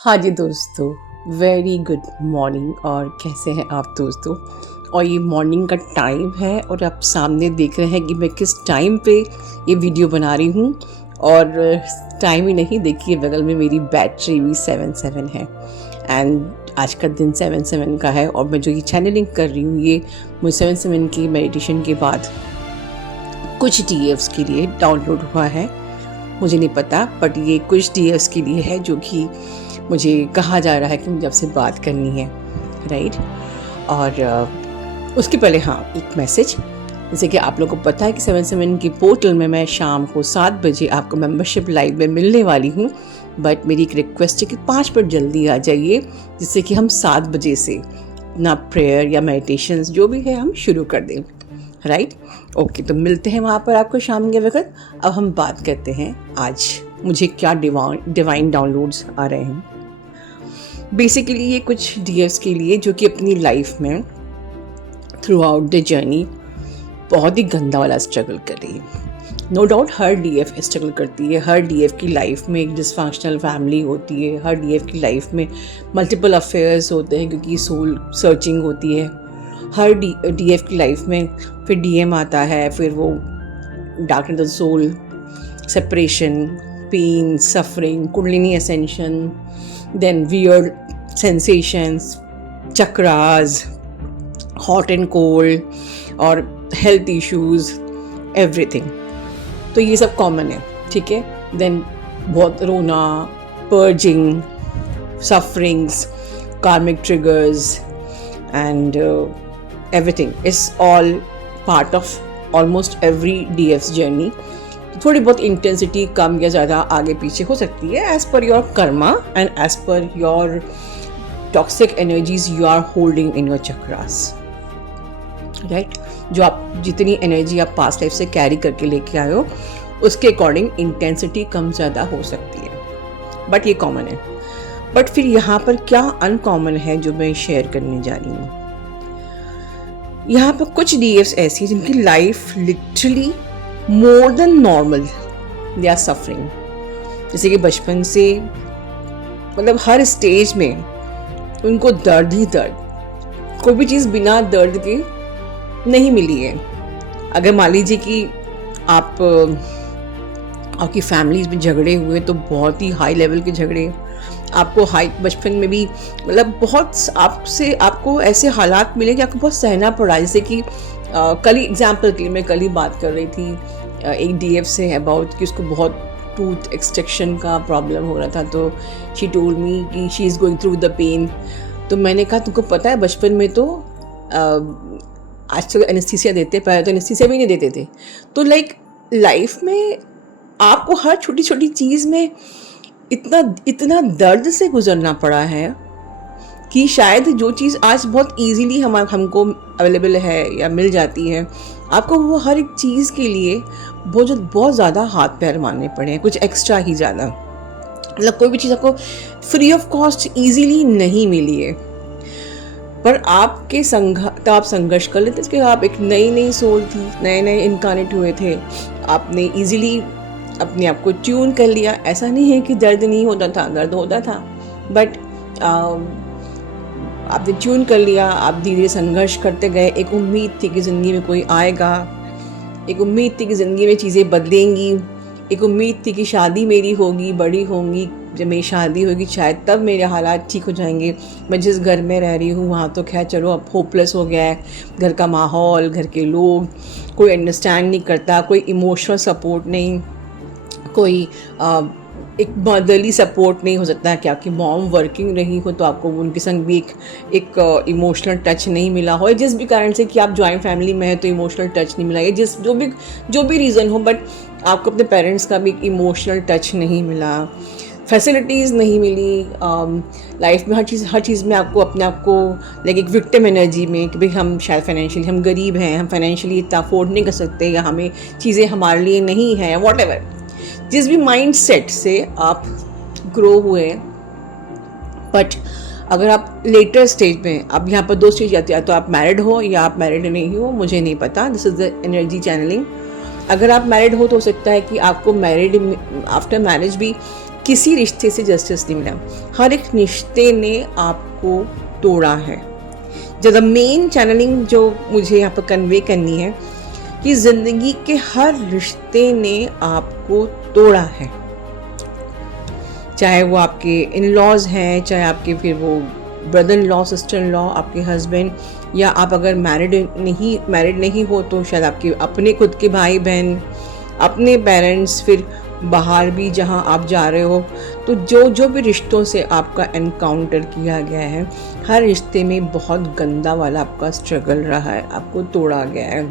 हाँ जी दोस्तों, very good morning. और कैसे हैं आप दोस्तों? और ये मॉर्निंग का टाइम है और आप सामने देख रहे हैं कि मैं किस टाइम पे ये वीडियो बना रही हूँ। और टाइम ही नहीं, देखिए बगल में मेरी बैटरी भी 7 है एंड आज का दिन 7 का है। और मैं जो ये चैनलिंग कर रही हूँ ये मुझे 7 की मेडिटेशन के बाद कुछ DFs के लिए डाउनलोड हुआ है। मुझे नहीं पता, बट ये कुछ DFs के लिए है जो कि मुझे कहा जा रहा है कि मुझे आपसे बात करनी है, राइट। और उसके पहले हाँ, एक मैसेज। जैसे कि आप लोगों को पता है कि 7 की पोर्टल में मैं शाम को 7 बजे आपको मेंबरशिप लाइव में मिलने वाली हूँ। बट मेरी एक रिक्वेस्ट है कि 5 मिनट जल्दी आ जाइए, जिससे कि हम 7 बजे से ना प्रेयर या मेडिटेशंस जो भी है हम शुरू कर दें, राइट। ओके, तो मिलते हैं वहाँ पर आपको शाम के वक्त। अब हम बात करते हैं आज मुझे क्या डिवाइन डाउनलोड्स आ रहे हैं। बेसिकली ये कुछ DFs के लिए जो कि अपनी लाइफ में थ्रू आउट द जर्नी बहुत ही गंदा वाला स्ट्रगल कर रही है। नो डाउट हर DF स्ट्रगल करती है, हर DF की लाइफ में एक डिसफंक्शनल फैमिली होती है, हर DF की लाइफ में मल्टीपल अफेयर्स होते हैं क्योंकि सोल सर्चिंग होती है। हर DF की लाइफ में फिर DM आता है, फिर वो dark the soul, separation, pain, suffering, kundalini ascension, then weird sensations, chakras, hot and cold और health issues, everything। तो ये सब कॉमन है, ठीक है। then बहुत रोना, purging, sufferings, karmic triggers and everything is all part of almost every DF's journey। थोड़ी बहुत इंटेंसिटी कम या ज़्यादा आगे पीछे हो सकती है as per your karma and as per your toxic energies you are holding in your chakras, right. जो आप जितनी एनर्जी आप पास्ट लाइफ से कैरी करके लेके आए हो उसके अकॉर्डिंग इंटेंसिटी कम ज़्यादा हो सकती है, बट ये कॉमन है। बट फिर यहाँ पर क्या अनकॉमन है जो मैं शेयर करने जा रही हूँ। यहाँ पर कुछ DFs ऐसी हैं जिनकी life literally more than normal they are suffering. जैसे कि बचपन से मतलब हर स्टेज में उनको दर्द ही दर्द, कोई भी चीज़ बिना दर्द के नहीं मिली है। अगर मान लीजिए कि आपकी फैमिलीज में झगड़े हुए तो बहुत ही हाई लेवल के झगड़े, आपको हाई बचपन में भी मतलब बहुत आपको ऐसे हालात मिले कि आपको बहुत सहना पड़ा। जैसे कि कल ही एग्जाम्पल के लिए मैं कल ही बात कर रही थी एक DF से अबाउट कि उसको बहुत टूथ एक्सट्रैक्शन का प्रॉब्लम हो रहा था। तो शी टोल्ड मी कि she is going through the pain. तो मैंने कहा तुमको पता है बचपन में तो आजकल एनेस्थीसिया देते, पहले तो एनेस्थीसिया भी नहीं देते थे। तो लाइफ में आपको हर छोटी छोटी चीज़ में इतना दर्द से गुजरना पड़ा है कि शायद जो चीज़ आज बहुत इजीली हमको अवेलेबल है या मिल जाती है, आपको वो हर एक चीज़ के लिए बहुत ज़्यादा हाथ पैर मारने पड़े हैं, कुछ एक्स्ट्रा ही ज़्यादा। मतलब कोई भी चीज़ आपको फ्री ऑफ कॉस्ट इजीली नहीं मिली है। पर आपके तब आप संघर्ष कर लेते थे कि आप एक नई सोल थी, नए इनकार्नेट हुए थे, आपने इजीली अपने आप को ट्यून कर लिया। ऐसा नहीं है कि दर्द नहीं होता था, दर्द होता था, बट आपने ट्यून कर लिया। आप धीरे धीरे संघर्ष करते गए। एक उम्मीद थी कि ज़िंदगी में कोई आएगा, एक उम्मीद थी कि ज़िंदगी में चीज़ें बदलेंगी, एक उम्मीद थी कि शादी मेरी होगी, बड़ी होंगी, जब मेरी शादी होगी शायद तब मेरे हालात ठीक हो जाएंगे। मैं जिस घर में रह रही हूँ वहाँ तो खैर चलो अब होपलेस हो गया है, घर का माहौल, घर के लोग, कोई अंडरस्टैंड नहीं करता, कोई इमोशनल सपोर्ट नहीं, कोई एक मदरली सपोर्ट नहीं हो सकता है कि आपकी मॉम वर्किंग रही हो तो आपको उनके संग भी एक इमोशनल टच नहीं मिला हो, जिस भी कारण से कि आप जॉइंट फैमिली में है तो इमोशनल टच नहीं मिला है, जो भी रीज़न हो, बट आपको अपने पेरेंट्स का भी एक इमोशनल टच नहीं मिला, फैसिलिटीज़ नहीं मिली। लाइफ में हर चीज़ में आपको अपने आप को एक विक्टिम एनर्जी में कि भाई हम शायद फाइनेंशियली हम गरीब हैं, हम फाइनेंशियली इतना अफोर्ड नहीं कर सकते, या हमें चीज़ें हमारे लिए नहीं हैं, वॉट जिस भी माइंड सेट से आप ग्रो हुए। बट अगर आप लेटर स्टेज में, अब यहाँ पर 2 स्टेज आती है, तो आप मैरिड हो या आप मैरिड नहीं हो, मुझे नहीं पता, this is the energy channelling. अगर आप मैरिड हो तो सकता है कि आपको मैरिड आफ्टर मैरिज भी किसी रिश्ते से जस्टिस नहीं मिला, हर एक रिश्ते ने आपको तोड़ा है। ज़्यादा मेन चैनलिंग जो मुझे यहाँ पर कन्वे करनी है कि ज़िंदगी के हर रिश्ते ने आपको तोड़ा है, चाहे वो आपके इन लॉज हैं, चाहे आपके फिर वो brother in law, sister in law, आपके हस्बैंड, या आप अगर मैरिड नहीं हो तो शायद आपके अपने खुद के भाई बहन, अपने पेरेंट्स, फिर बाहर भी जहाँ आप जा रहे हो। तो जो भी रिश्तों से आपका एनकाउंटर किया गया है, हर रिश्ते में बहुत गंदा वाला आपका स्ट्रगल रहा है, आपको तोड़ा गया है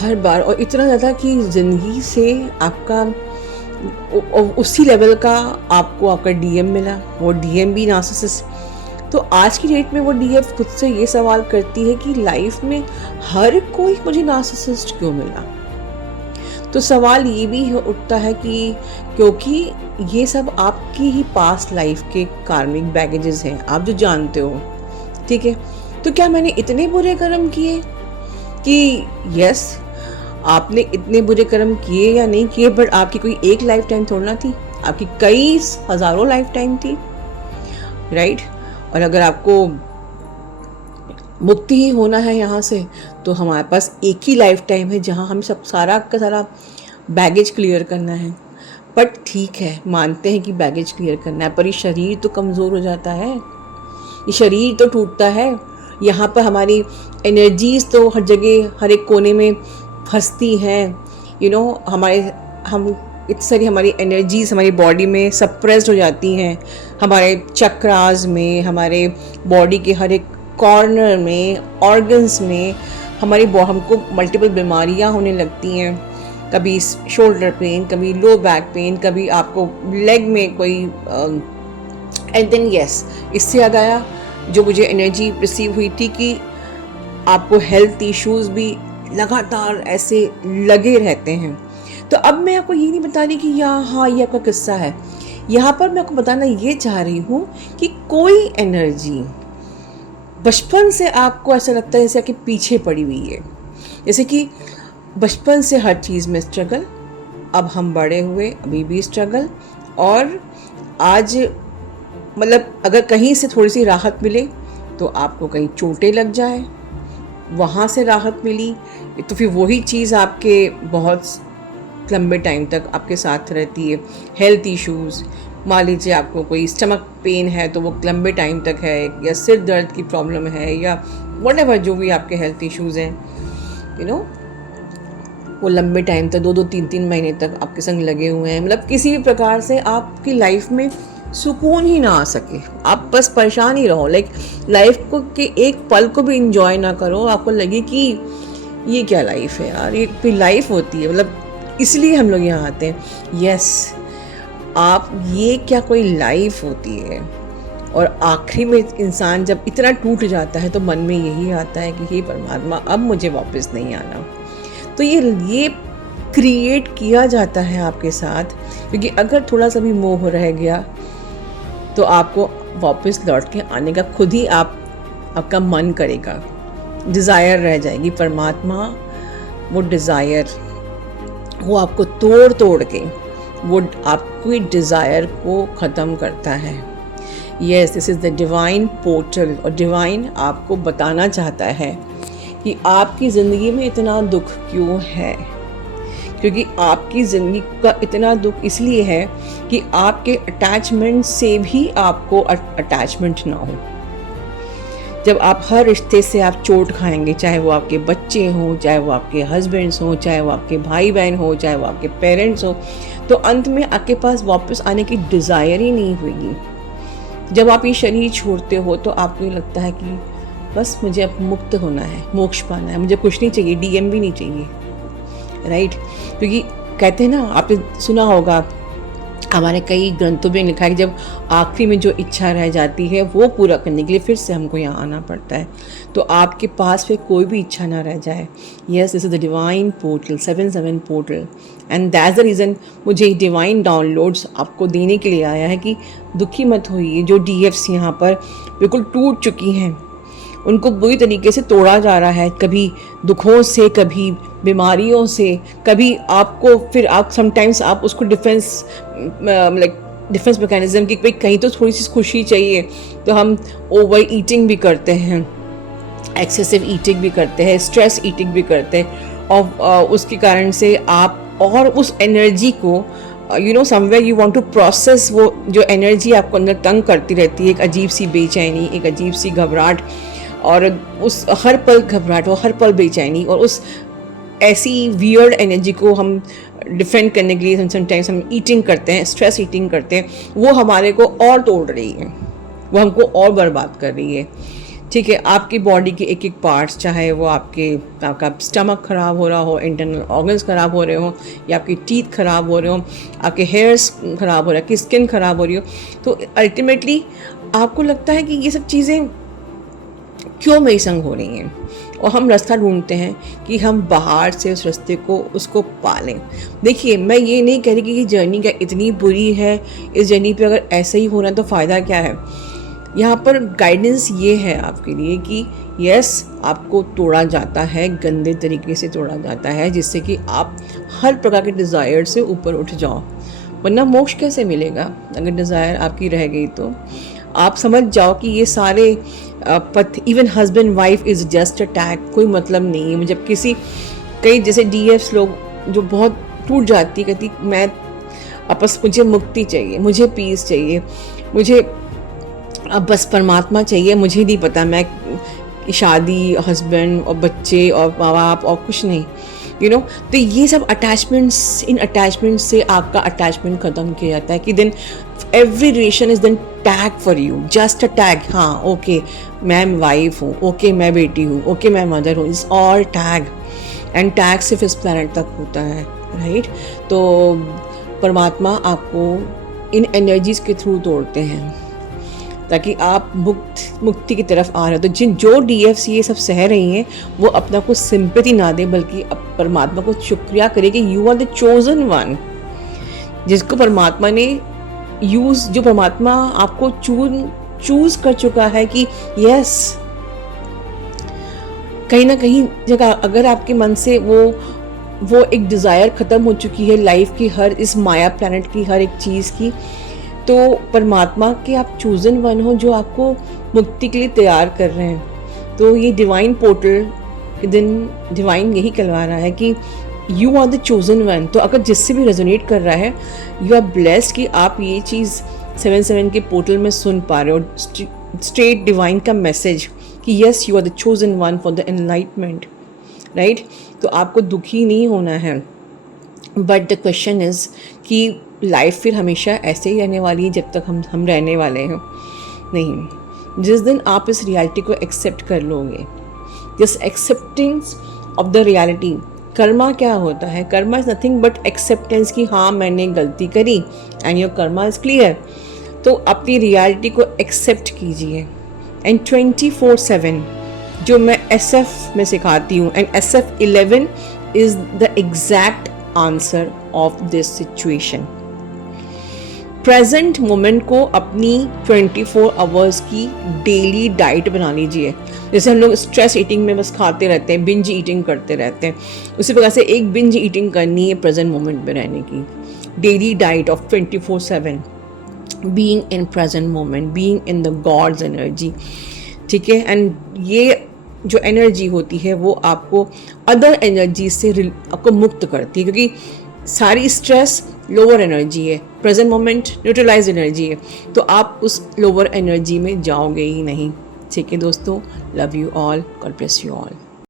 हर बार, और इतना ज़्यादा कि ज़िंदगी से आपका उसी लेवल का आपको आपका डीएम मिला, वो डीएम भी नार्सिसिस्ट। तो आज की डेट में वो डीएम खुद से ये सवाल करती है कि लाइफ में हर कोई मुझे नार्सिसिस्ट क्यों मिला। तो सवाल ये भी उठता है कि क्योंकि ये सब आपकी ही पास्ट लाइफ के कार्मिक बैगेजेस हैं, आप जो जानते हो, ठीक है। तो क्या मैंने इतने बुरे कर्म किए कि यस, आपने इतने बुरे कर्म किए या नहीं किए, बट आपकी कोई एक लाइफ टाइम थोड़ी ना थी, आपकी कई हज़ारों लाइफ टाइम थी, राइट। और अगर आपको मुक्ति ही होना है यहाँ से, तो हमारे पास एक ही लाइफ टाइम है जहाँ हम सब सारा का सारा बैगेज क्लियर करना है। बट ठीक है, मानते हैं कि बैगेज क्लियर करना है, पर ये शरीर तो कमज़ोर हो जाता है, ये शरीर तो टूटता है। यहाँ पर हमारी एनर्जीज़ तो हर जगह हर एक कोने में फंसती हैं, हम इतनी सारी हमारी एनर्जीज़ हमारी बॉडी में सप्रेस्ड हो जाती हैं, हमारे चक्रास में, हमारे बॉडी के हर एक कॉर्नर में, ऑर्गन्स में हमको मल्टीपल बीमारियां होने लगती हैं। कभी शोल्डर पेन, कभी लो बैक पेन, कभी आपको लेग में कोई एंड देन यस, इससे याद आया जो मुझे एनर्जी रिसीव हुई थी कि आपको हेल्थ इश्यूज़ भी लगातार ऐसे लगे रहते हैं। तो अब मैं आपको ये नहीं बता रही कि ये आपका किस्सा है, यहाँ पर मैं आपको बताना ये चाह रही हूँ कि कोई एनर्जी बचपन से आपको ऐसा लगता है जैसे आपके पीछे पड़ी हुई है, जैसे कि बचपन से हर चीज़ में स्ट्रगल, अब हम बड़े हुए अभी भी स्ट्रगल, और आज मतलब अगर कहीं से थोड़ी सी राहत मिले तो आपको कहीं चोटें लग जाए, वहाँ से राहत मिली तो फिर वही चीज़ आपके बहुत लंबे टाइम तक आपके साथ रहती है। हेल्थ इश्यूज़, मान लीजिए आपको कोई स्टमक पेन है तो वो लंबे टाइम तक है, या सिर दर्द की प्रॉब्लम है, या व्हाटएवर जो भी आपके हेल्थ इश्यूज़ हैं, वो लंबे टाइम तक 2-2, 3-3 महीने तक आपके संग लगे हुए हैं। मतलब किसी भी प्रकार से आपकी लाइफ में सुकून ही ना आ सके, आप बस परेशान ही रहो, लाइफ को के एक पल को भी इंजॉय ना करो, आपको लगे कि ये क्या लाइफ है यार, ये कोई लाइफ होती है, मतलब इसलिए हम लोग यहाँ आते हैं। यस, आप ये क्या कोई लाइफ होती है। और आखिरी में इंसान जब इतना टूट जाता है तो मन में यही आता है कि हे परमात्मा, अब मुझे वापस नहीं आना। तो ये क्रिएट किया जाता है आपके साथ, क्योंकि अगर थोड़ा सा भी मोह रह गया तो आपको वापस लौट के आने का खुद ही आपका मन करेगा, डिज़ायर रह जाएगी। परमात्मा वो डिज़ायर, वो आपको तोड़ के वो आपकी डिज़ायर को ख़त्म करता है। Yes, this is the divine portal, और डिवाइन आपको बताना चाहता है कि आपकी ज़िंदगी में इतना दुख क्यों है, क्योंकि आपकी ज़िंदगी का इतना दुख इसलिए है कि आपके अटैचमेंट से भी आपको अटैचमेंट ना हो। जब आप हर रिश्ते से आप चोट खाएंगे, चाहे वो आपके बच्चे हों, चाहे वो आपके हस्बैंड्स हों, चाहे वो आपके भाई बहन हों, चाहे वो आपके पेरेंट्स हों, तो अंत में आपके पास वापस आने की डिज़ायर ही नहीं होगी। जब आप ये शरीर छोड़ते हो तो आपको ये लगता है कि बस मुझे अब मुक्त होना है, मोक्ष पाना है, मुझे कुछ नहीं चाहिए, डीएम भी नहीं चाहिए, राइट। क्योंकि कहते हैं ना, आपने सुना होगा, हमारे कई ग्रंथों में लिखा है कि जब आखिरी में जो इच्छा रह जाती है वो पूरा करने के लिए फिर से हमको यहाँ आना पड़ता है। तो आपके पास फिर कोई भी इच्छा ना रह जाए। Yes, this is the divine portal, 7/7 portal, and that's the reason मुझे डिवाइन डाउनलोड्स आपको देने के लिए आया है कि दुखी मत होइए। जो डीएफ्स यहाँ पर बिल्कुल टूट चुकी हैं उनको बुरी तरीके से तोड़ा जा रहा है, कभी दुखों से, कभी बीमारियों से, कभी आपको फिर आप समटाइम्स आप उसको डिफेंस मैकेनिज्म की कहीं तो थोड़ी सी खुशी चाहिए तो हम ओवर ईटिंग भी करते हैं, एक्सेसिव ईटिंग भी करते हैं, स्ट्रेस ईटिंग भी करते हैं, और उसके कारण से आप और उस एनर्जी को somewhere you want to process, वो जो एनर्जी आपको अंदर तंग करती रहती है, एक अजीब सी बेचैनी, एक अजीब सी घबराहट, और उस हर पल घबराहट और हर पल बेचैनी, और उस ऐसी वियर्ड एनर्जी को हम डिफेंड करने के लिए समटाइम्स हम ईटिंग करते हैं, स्ट्रेस ईटिंग करते हैं, वो हमारे को और तोड़ रही है, वो हमको और बर्बाद कर रही है। ठीक है, आपकी बॉडी के एक एक पार्ट्स, चाहे वो आपका स्टमक ख़राब हो रहा हो, इंटरनल ऑर्गन्स ख़राब हो रहे हो, या आपकी टीथ ख़राब हो रहे हो, आपके हेयर्स ख़राब हो रहे हो, आपकी स्किन ख़राब हो रही हो, तो अल्टीमेटली आपको लगता है कि ये सब चीज़ें क्यों मेरे संग हो रही हैं, और हम रास्ता ढूंढते हैं कि हम बाहर से उस रास्ते को उसको पालें। देखिए, मैं ये नहीं कह रही कि ये जर्नी क्या इतनी बुरी है, इस जर्नी पे अगर ऐसा ही होना तो फ़ायदा क्या है। यहाँ पर गाइडेंस ये है आपके लिए कि यस, आपको तोड़ा जाता है, गंदे तरीके से तोड़ा जाता है, जिससे कि आप हर प्रकार के डिज़ायर से ऊपर उठ जाओ, वरना मोक्ष कैसे मिलेगा अगर डिज़ायर आपकी रह गई। तो आप समझ जाओ कि ये सारे पथ, even husband wife is just a tag, कोई मतलब नहीं है। जब कई जैसे DFs लोग जो बहुत टूट जाती, कहती मैं मुझे मुक्ति चाहिए, मुझे पीस चाहिए, मुझे अब बस परमात्मा चाहिए, मुझे नहीं पता, मैं शादी, हस्बैंड और बच्चे और माँ बाप और कुछ नहीं, तो ये सब अटैचमेंट्स, इन अटैचमेंट्स से आपका अटैचमेंट ख़त्म किया जाता है कि then every relation is then tag for you, just a tag. हाँ, ओके मैं वाइफ हूँ, ओके मैं बेटी हूँ, ओके मैं मदर हूँ, it's all tag, and tag सिर्फ इस प्लैनेट तक होता है, राइट। तो परमात्मा आपको इन एनर्जीज़ के थ्रू तोड़ते हैं ताकि आप मुक्ति की तरफ आ रहे हो। तो जो DFs ये सब सह रही हैं, वो अपना को सिंपैथी ना दे, बल्कि परमात्मा को शुक्रिया करे कि you are the chosen one, जिसको परमात्मा ने जो परमात्मा आपको चूज कर चुका है कि यस, कहीं ना कहीं जगह अगर आपके मन से वो एक डिज़ायर ख़त्म हो चुकी है लाइफ की, इस माया प्लैनेट की हर एक चीज़ की, तो परमात्मा के आप चूजन वन हो जो आपको मुक्ति के लिए तैयार कर रहे हैं। तो ये डिवाइन पोर्टल के दिन डिवाइन यही कहलवा रहा है कि you are the chosen one. तो अगर जिससे भी रेजोनेट कर रहा है, यू आर ब्लेस्ड कि आप ये चीज़ 7/7 के पोर्टल में सुन पा रहे हो, स्ट्रेट डिवाइन का मैसेज कि yes, you are the chosen one for the enlightenment, right. तो आपको दुखी नहीं होना है, बट द क्वेश्चन इज़ कि लाइफ फिर हमेशा ऐसे ही रहने वाली है जब तक हम रहने वाले हैं नहीं। जिस दिन आप इस रियलिटी को एक्सेप्ट कर लोगे, this acceptance of the reality, Karma क्या होता है? Karma is nothing but acceptance कि हाँ मैंने गलती करी and your Karma is clear. तो अपनी रियलिटी को एक्सेप्ट कीजिए एंड 24/7 जो मैं SF में सिखाती हूँ, and SF 11 is the exact answer of this situation. Present moment को अपनी 24 आवर्स की डेली डाइट बना लीजिए। जैसे हम लोग स्ट्रेस ईटिंग में बस खाते रहते हैं, बिंज ईटिंग करते रहते हैं, उसी प्रकार से एक बिंज ईटिंग करनी है प्रेजेंट मोमेंट में रहने की। Daily diet of 24/7 being in present moment, being in the gods energy, ठीक है। एंड ये जो एनर्जी होती है वो आपको अदर एनर्जी से आपको मुक्त करती है, क्योंकि सारी स्ट्रेस लोअर एनर्जी है, प्रेजेंट मोमेंट न्यूट्रलाइज एनर्जी है, तो आप उस लोअर एनर्जी में जाओगे ही नहीं, ठीक है दोस्तों। Love you all, God bless you all.